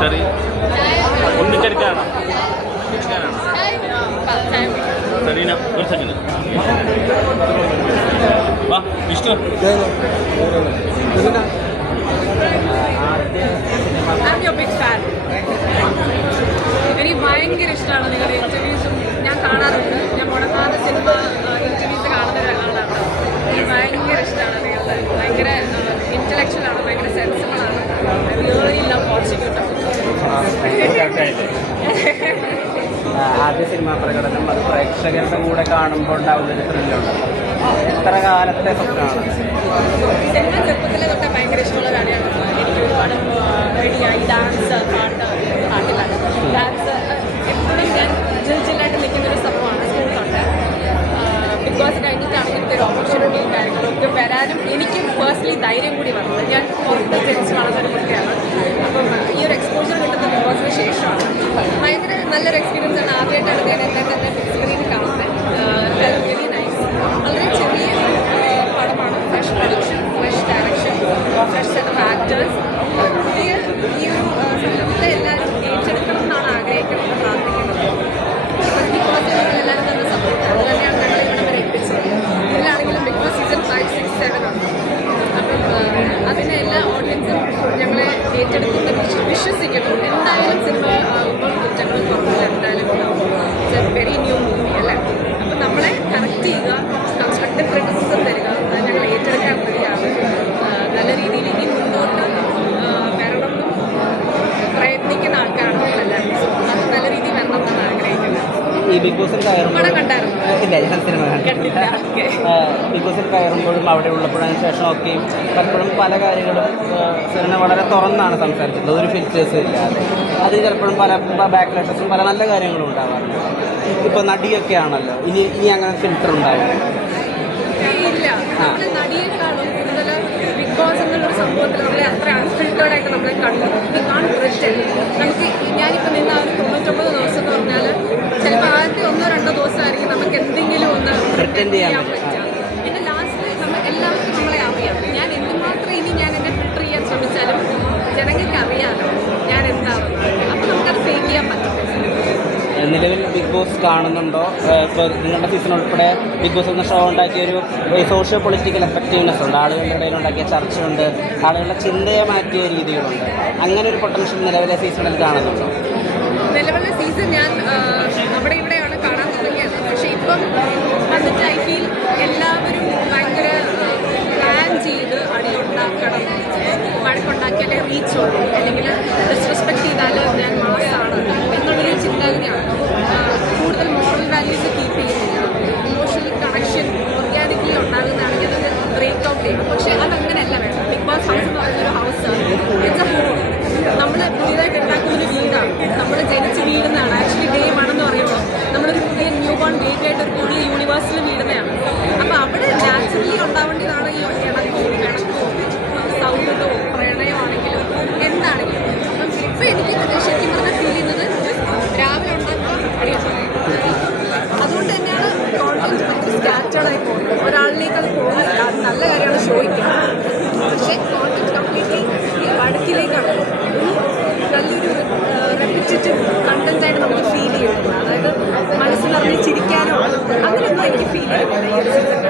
ശരി ഒന്നിച്ചെടുക്കാനാണോ സരീന ഒരു സെക്കൻഡ് വാ വിഷ്ണു എനിക്ക് ഭയങ്കര ഇഷ്ടമാണ് നിങ്ങളുടെ ഇൻ്റർവ്യൂസും ഞാൻ കാണാറുണ്ട്. ഞാൻ മുടങ്ങാതെ സിനിമ ഇൻ്റർവ്യൂസ് കാണുന്ന ഒരാളാണ്. എനിക്ക് ഭയങ്കര ഇഷ്ടമാണ് നിങ്ങളുടെ. ഭയങ്കര ഇൻ്റലക്ച്വലാണ്, ഭയങ്കര സെൻസിബിളാണ്. Really love watching you. ആദ്യ സിനിമാ പ്രകടനം അത് പ്രേക്ഷകരുടെ കൂടെ കാണുമ്പോൾ ഉണ്ടാവുന്നൊരു ത്രില്ലുണ്ട്. എത്ര കാലത്തെ സ്വപ്നമാണ് സിനിമ? ചെറുപ്പത്തിലെ തൊട്ട് ഭയങ്കര ഇഷ്ടമുള്ള കാര്യമാണ്. എനിക്ക് ഒരുപാട് റെഡിയായി ഡാൻസ്, പാട്ടില്ല ഡാൻസ് എപ്പോഴും ഞാൻ ജില്ലായിട്ട് നിൽക്കുന്നൊരു സംഭവമാണ്. സ്കൂൾ തൊട്ട് ബിഗ് ബോസ് കഴിഞ്ഞിട്ടാണ് ഇങ്ങനത്തെ ഒരു ഓപ്പർച്യൂണിറ്റിയും കാര്യങ്ങളൊക്കെ വരാനും എനിക്ക് പേഴ്സണലി ധൈര്യം കൂടി വന്നത്. ഞാൻ പുറത്ത് ജനിച്ച് വളർന്നൊരു കുട്ടിയാണ്. അപ്പം ഈ ഒരു എക്സ്പോഷർ കിട്ടുന്ന ബിഗ് ബോസിന് ശേഷമാണ്. ഭയങ്കര നല്ലൊരു എക്സ്പീരിയൻസ് ആണ്. ആദ്യമായിട്ടാണ് ഞാൻ എന്നെ തന്നെ ബിഗ് സ്ക്രീനിൽ കാണുന്നത്. Very nice. വളരെ ചെറിയ പടമാണ്. Fresh production, fresh direction, fresh set of actors. പുതിയ ഈ ഒരു സംഭവത്തെ എല്ലാവരും ഏറ്റെടുക്കണം എന്നാണ് ആഗ്രഹിക്കുന്നത്, പ്രാർത്ഥിക്കുന്നത്. ബിഗ് ബോസിൽ എല്ലാവരും തന്നെ സപ്പോർട്ട് അത് തന്നെയാണ് ഞങ്ങൾ ഇവിടെ വരെ എത്തിച്ചത്. ഇതിലാണെങ്കിലും ബിഗ് ബോസ് സീസൺ 5, 6, 7 ഉണ്ട്. അപ്പം അതിനെ എല്ലാ ഓഡിയൻസും ഞങ്ങളെ ഏറ്റെടുക്കുന്ന വിശ്വസിക്കുന്നു. എന്തായാലും സിനിമ ആകുമ്പോൾ കുറ്റങ്ങളും കുറവുകൾ എന്തായാലും വെരി ന്യൂ മൂവി അല്ലേ. അപ്പം നമ്മളെ കറക്റ്റ് ചെയ്യുക, കൺസ്ട്രക്റ്റീവ് ക്രിറ്റിസിസം തരിക, അത് ഞങ്ങൾ ഏറ്റെടുക്കാൻ റെഡിയാണ്. നല്ല രീതിയിൽ ഇനി മുന്നോട്ട് വരണമെന്നും പ്രയത്നിക്കുന്ന ആൾക്കാരാണ് നമ്മളെല്ലാവരും. അത് നല്ല രീതിയിൽ വരണം എന്നാണ് ആഗ്രഹിക്കുന്നത്. ഈ ബിഗ് ബോസിൽ പടം കണ്ടായിരുന്നു? ഇല്ല, ഞാൻ സിനിമ കണ്ടിട്ടില്ല. ബിഗ് ബോസിൽ കയറുമ്പോഴും അവിടെ ഉള്ളപ്പോഴതിന് ശേഷം ഒക്കെയും പലപ്പോഴും പല കാര്യങ്ങളും സിനിമ വളരെ തുറന്നാണ് സംസാരിച്ചത്, ഒരു ഫിൽറ്റേഴ്സ് ഇല്ലാതെ. അത് ചിലപ്പോഴും പല ബാക്ക്ലാഷസും പല നല്ല കാര്യങ്ങളും ഉണ്ടാവാറുണ്ട്. ഇപ്പോൾ നടിയൊക്കെ ആണല്ലോ, ഇനി അങ്ങനെ ഫിൽറ്റർ ഉണ്ടാവും? ഇല്ല, നമ്മൾ നടിയേക്കാളും കൂടുതൽ ബിഗ് ബോസ് എന്നുള്ളൊരു സംഭവത്തിൽ നമ്മളെ അത്ര അൺഫിൽറ്റേർഡ് ആയിട്ട് നമ്മളെ കണ്ടു. നമുക്ക് ഞാനിപ്പോൾ നിന്ന് ആ ഒരു 99 ദിവസം എന്ന് പറഞ്ഞാൽ ചിലപ്പോൾ ആദ്യത്തെ 1-2 ദിവസമായിരിക്കും നമുക്ക് എന്തെങ്കിലും ഒന്ന് പ്രിറ്റൻഡ് ചെയ്യാൻ പറ്റുക. എൻ്റെ ലാസ്റ്റ് എല്ലാവർക്കും നമ്മളെ അറിയാം. ഞാൻ എന്തുമാത്രം ഇനി ഞാൻ എന്നെ ഫിൽറ്റർ ചെയ്യാൻ ശ്രമിച്ചാലും ജനങ്ങൾക്ക് അറിയാമല്ലോ ഞാൻ എന്താണെന്ന്. അപ്പോൾ നമുക്കത് ഫേക്ക് ചെയ്യാൻ പറ്റത്തില്ല. നിലവിൽ ബിഗ് ബോസ് കാണുന്നുണ്ടോ? ഇപ്പോൾ നിങ്ങളുടെ സീസൺ ഉൾപ്പെടെ ബിഗ് ബോസ് എന്ന ഷോ ഉണ്ടാക്കിയൊരു സോഷ്യോ പൊളിറ്റിക്കൽ എഫക്റ്റീവ്നെസ് ഉണ്ട്, ആളുകളുടെ ഇടയിൽ ഉണ്ടാക്കിയ ചർച്ചയുണ്ട്, ആളുകളുടെ ചിന്തയെ മാറ്റിയ രീതികളുണ്ട്. അങ്ങനെ ഒരു പൊട്ടൻഷ്യൽ നിലവിലെ സീസണിൽ കാണുന്നുണ്ടോ? നിലവിലെ സീസൺ ഞാൻ നമ്മുടെ ഇവിടെയാണ് കാണാൻ തുടങ്ങിയത്. പക്ഷേ ഇപ്പം വന്നിട്ട് ഐ ഫീൽ എല്ലാവരും ഭയങ്കര പ്ലാൻ ചെയ്ത് അടിയുണ്ടാക്കണം, വഴക്കുണ്ടാക്കിയാലേ റീച്ച് ഉള്ളൂ, അല്ലെങ്കിൽ ഡിസ്റെസ്പെക്ട് ചെയ്താൽ ഞാൻ മാസാണ് എന്നുള്ളൊരു ചിന്താഗതിയാണ്. കൂടുതൽ മോറൽ വാല്യൂസ് കീപ്പ് ചെയ്യുന്നില്ല. ഇമോഷണൽ കണക്ഷൻ ഓർഗാനിക്കലി ഉണ്ടാകുന്നതാണെങ്കിൽ അത് ബ്രേക്ക് ഔട്ട് ചെയ്യും. പക്ഷേ അതങ്ങനെയല്ല വേണം. ബിഗ് ബോസ് ഹൗസ് എന്ന് പറയുന്നൊരു ഹൗസ് ഇറ്റ്സ് എ ഹോം. നമ്മൾ പുതിയതായിട്ട് ഉണ്ടാക്കുന്നൊരു വീടാണ്. നമ്മൾ ജനിച്ച് വീടുന്നതാണ്. ആക്ച്വലി ഡേ 1 എന്ന് പറയുമ്പോൾ നമ്മളൊരു പുതിയ ന്യൂ ബോൺ ബേബി ആയിട്ട് ഒരു പുതിയ യൂണിവേഴ്സിൽ വീടുന്നതാണ്. അപ്പോൾ അവിടെ നാച്ചുറലി ഉണ്ടാവേണ്ടതാണ് ഈ ഇണക്കവും സൗഹൃദവും പ്രണയമാണെങ്കിലും എന്താണെങ്കിലും. അപ്പം ഇപ്പോൾ എനിക്ക് ശരിക്കും പറഞ്ഞാൽ ഫീൽ ചെയ്യുന്നത് രാവിലെ ഉണ്ടാക്കുന്ന അടിയാണ്. അതുകൊണ്ട് തന്നെയാണ് കോൺടെൻറ്റ് ഭയങ്കര സ്കാറ്റേർഡായി പോകുന്നത്. ഒരാളിലേക്ക് അത് പോകുന്നില്ല. അത് നല്ല കാര്യമാണ് ഷോയ്ക്കാണ്. പക്ഷേ കോൺടെൻറ്റ് കംപ്ലീറ്റ്ലി വഴക്കിലേക്കാണ്. നല്ലൊരു റെപ്പിറ്റേറ്റീവ് കണ്ടൻറ്റായിട്ട് നമുക്ക് ഫീൽ ചെയ്യുന്നില്ല. അതായത് മനസ്സിലറിഞ്ഞ് ചിരിക്കാനോ അങ്ങനെയൊന്നും എനിക്ക് ഫീൽ ചെയ്യുന്നില്ല ഈ ഒരു സീസണിൽ.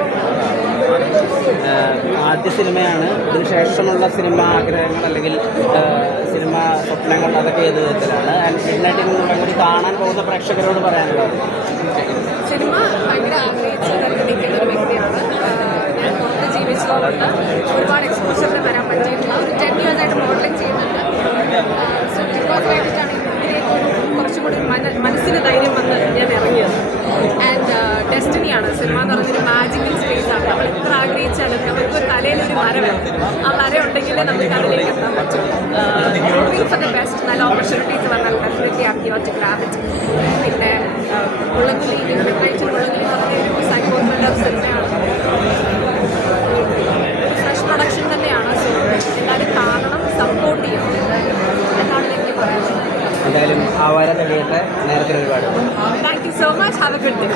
ആദ്യ സിനിമയാണ്, ഇതിന് ശേഷമുള്ള സിനിമ ആഗ്രഹങ്ങൾ അല്ലെങ്കിൽ സിനിമ സ്വപ്നങ്ങൾ അതൊക്കെ ഏത് വിധത്തിലാണ്? ഇതിനായിട്ട് കൂടി കാണാൻ പോകുന്ന പ്രേക്ഷകരോട് പറയാനുള്ളത്? സിനിമ ഭയങ്കര ആഗ്രഹിച്ച് നിൽക്കുന്ന ഒരു വ്യക്തിയാണ് ഞാൻ. പുറത്ത് ജീവിച്ചതുകൊണ്ട് ഒരുപാട് എക്സ്പോഷറിൽ വരാൻ പറ്റിയിട്ടില്ല. ഒരു 10 years ആയിട്ട് മോഡലിംഗ് ചെയ്യുന്നുണ്ട്. സോ ബിഗ് ബോസ് കഴിഞ്ഞിട്ടാണ് ഇതിലേക്ക് കുറച്ചും കൂടി മനസ്സിന് ധൈര്യം വന്ന് ഞാൻ ഇറങ്ങിയത്. ആൻഡ് ഡെസ്റ്റിനിയാണ് സിനിമ എന്ന് പറഞ്ഞൊരു മാജിക്കൽ സ്പേസാണ്. നമ്മൾ എത്ര ആഗ്രഹിച്ചാലും നമുക്കൊരു തലയിലൊരു വര വേണം. ആ വര ഉണ്ടെങ്കിലേ നമുക്ക് അതിലേക്ക് എത്താൻ പറ്റും. ഫോർ ദ ബെസ്റ്റ് നല്ല ഓപ്പർച്യൂണിറ്റീസ് വന്നാൽ definitely I have to grab it. പിന്നെ മുളങ്കുലി മിഡ്നൈറ്റ് മുളങ്കുലി എന്ന് പറഞ്ഞൊരു സൈക്കോ ത്രില്ലർ സിനിമയാണ്. ഫ്രഷ് പ്രൊഡക്ഷൻ തന്നെയാണ്. സോ എല്ലാവരും കാണണം, സപ്പോർട്ട് ചെയ്യണം. ആവാരെ തെളിയട്ടെ. നേരത്തിന് ഒരുപാട് thank you so much. Have a good day.